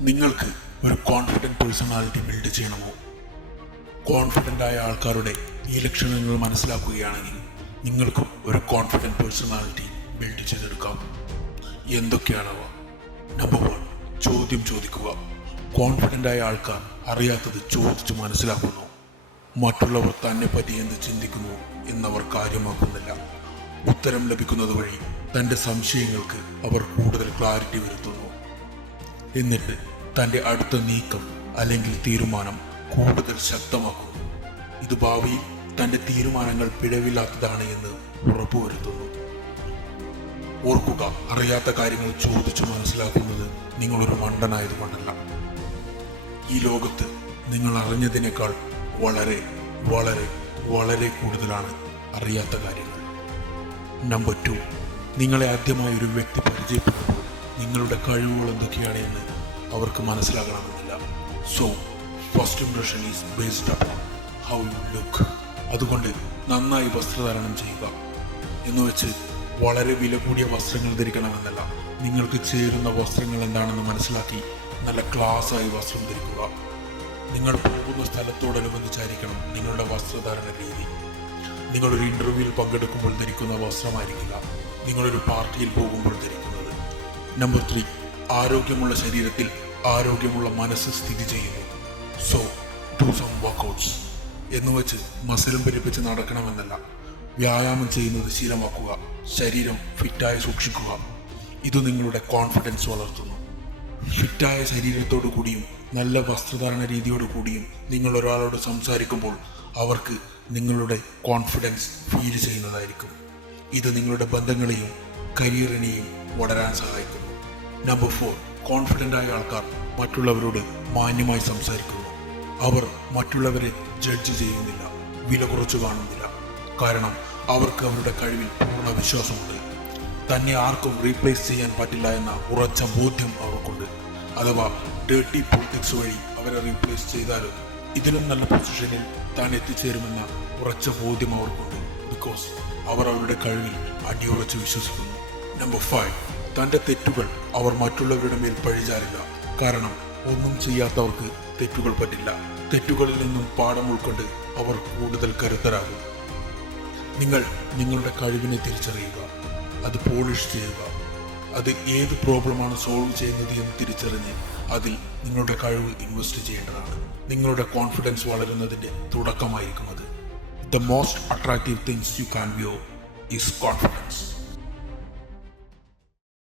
നിങ്ങൾക്ക് ഒരു confident personality build ചെയ്യണമോ? കോൺഫിഡന്റ് ആയ ആൾക്കാരുടെ ഈ ലക്ഷണങ്ങൾ മനസ്സിലാക്കുകയാണെങ്കിൽ നിങ്ങൾക്കും ഒരു കോൺഫിഡന്റ് പേഴ്സണാലിറ്റി ബിൽഡ് ചെയ്തെടുക്കാം. എന്തൊക്കെയാണവ? നമ്പർ വൺ ചോദ്യം ചോദിക്കുക. കോൺഫിഡന്റ് ആയ ആൾക്കാർ അറിയാത്തത് ചോദിച്ചു മനസ്സിലാക്കുന്നു. മറ്റുള്ളവർ തന്നെ പറ്റി എന്ത് ചിന്തിക്കുന്നു എന്നവർ കാര്യമാക്കുന്നില്ല. ഉത്തരം ലഭിക്കുന്നത് വഴി തന്റെ സംശയങ്ങൾക്ക് അവർ കൂടുതൽ ക്ലാരിറ്റി വരുത്തുന്നു. എന്നിട്ട് തന്റെ അടുത്ത നീക്കം അല്ലെങ്കിൽ തീരുമാനം കൂടുതൽ ശക്തമാക്കുന്നു ഇത് ഭാവിയിൽ തന്റെ തീരുമാനങ്ങൾ പിഴവില്ലാത്തതാണ് എന്ന് ഉറപ്പുവരുത്തുന്നു ഓർക്കുക അറിയാത്ത കാര്യങ്ങൾ ചോദിച്ചു മനസ്സിലാക്കുന്നത് നിങ്ങളൊരു മണ്ടനായതുകൊണ്ടല്ല. ഈ ലോകത്ത് നിങ്ങൾ അറിഞ്ഞതിനേക്കാൾ വളരെ വളരെ വളരെ കൂടുതലാണ് അറിയാത്ത കാര്യങ്ങൾ. നമ്പർ ടു നിങ്ങളെ ആദ്യമായി ഒരു വ്യക്തി പരിചയപ്പെടുമ്പോൾ നിങ്ങളുടെ കഴിവുകൾ എന്തൊക്കെയാണ് എന്ന് അവർക്ക് മനസ്സിലാകണമെന്നില്ല. So first impression is based upon how you look അതുകൊണ്ട് നന്നായി വസ്ത്രധാരണം ചെയ്യുക. എന്ന് വെച്ച് വളരെ വില കൂടിയ വസ്ത്രങ്ങൾ ധരിക്കണമെന്നല്ല. നിങ്ങൾക്ക് ചേരുന്ന വസ്ത്രങ്ങൾ എന്താണെന്ന് മനസ്സിലാക്കി നല്ല ക്ലാസ്സായി വസ്ത്രം ധരിക്കുക. നിങ്ങൾ പോകുന്ന സ്ഥലത്തോടനുബന്ധിച്ചായിരിക്കണം നിങ്ങളുടെ വസ്ത്രധാരണ രീതി. നിങ്ങളൊരു ഇന്റർവ്യൂവിൽ പങ്കെടുക്കുമ്പോൾ ധരിക്കുന്ന വസ്ത്രമായിരിക്കില്ല നിങ്ങളൊരു പാർട്ടിയിൽ പോകുമ്പോൾ ധരിക്കുന്നത് നമ്പർ ത്രീ ആരോഗ്യമുള്ള ശരീരത്തിൽ ആരോഗ്യമുള്ള മനസ്സ് സ്ഥിതി ചെയ്യുന്നു. സോ ഡു സം വർക്കൗട്ട്സ് എന്ന് വെച്ച് മസിലും പെരുപ്പിച്ച് നടക്കണമെന്നല്ല. വ്യായാമം ചെയ്യുന്നത് ശീലമാക്കുക. ശരീരം ഫിറ്റായി സൂക്ഷിക്കുക. ഇത് നിങ്ങളുടെ കോൺഫിഡൻസ് വളർത്തുന്നു. ഫിറ്റായ ശരീരത്തോടു കൂടിയും നല്ല വസ്ത്രധാരണ രീതിയോടു കൂടിയും നിങ്ങൾ ഒരാളോട് സംസാരിക്കുമ്പോൾ അവർക്ക് നിങ്ങളുടെ കോൺഫിഡൻസ് ഫീൽ ചെയ്യുന്നതായിരിക്കും. ഇത് നിങ്ങളുടെ ബന്ധങ്ങളെയും കരിയറിനെയും വളരാൻ സഹായിക്കുന്നു നമ്പർ ഫോർ കോൺഫിഡന്റ് ആയ ആൾക്കാർ മറ്റുള്ളവരോട് മാന്യമായി സംസാരിക്കുന്നു. അവർ മറ്റുള്ളവരെ ജഡ്ജ് ചെയ്യുന്നില്ല വില കുറച്ചു കാണുന്നില്ല. കാരണം അവർക്ക് അവരുടെ കഴിവിൽ പൂർണ വിശ്വാസമുണ്ട് തന്നെ ആർക്കും റീപ്ലേസ് ചെയ്യാൻ പറ്റില്ല എന്ന ഉറച്ച ബോധ്യം അവർക്കുണ്ട്. അഥവാ ഡേർട്ടി പൊളിറ്റിക്സ് വഴി അവരെ റീപ്ലേസ് ചെയ്താൽ ഇതിലും നല്ല പൊസിഷനിൽ താൻ എത്തിച്ചേരുമെന്ന ഉറച്ച ബോധ്യം അവർക്കുണ്ട്. ബിക്കോസ് അവർ അവരുടെ കഴിവിൽ അടിയുറച്ച് വിശ്വസിക്കുന്നു. നമ്പർ ഫൈവ് തന്റെ തെറ്റുകൾ അവർ മറ്റുള്ളവരുടെ മേൽ പഴിചാരില്ല. കാരണം ഒന്നും ചെയ്യാത്തവർക്ക് തെറ്റുകൾ പറ്റില്ല. തെറ്റുകളിൽ നിന്നും പാഠം ഉൾക്കൊണ്ട് അവർ കൂടുതൽ കരുത്തരാകും. നിങ്ങൾ നിങ്ങളുടെ കഴിവിനെ തിരിച്ചറിയുക. അത് പോളിഷ് ചെയ്യുക. അത് ഏത് പ്രോബ്ലമാണ് സോൾവ് ചെയ്യുന്നത് എന്ന് തിരിച്ചറിഞ്ഞ് അതിൽ നിങ്ങളുടെ കഴിവ് ഇൻവെസ്റ്റ് ചെയ്യേണ്ടതാണ്. നിങ്ങളുടെ കോൺഫിഡൻസ് വളരുന്നതിന്റെ തുടക്കമായിരിക്കും അത്. The most attractive things you can view is confidence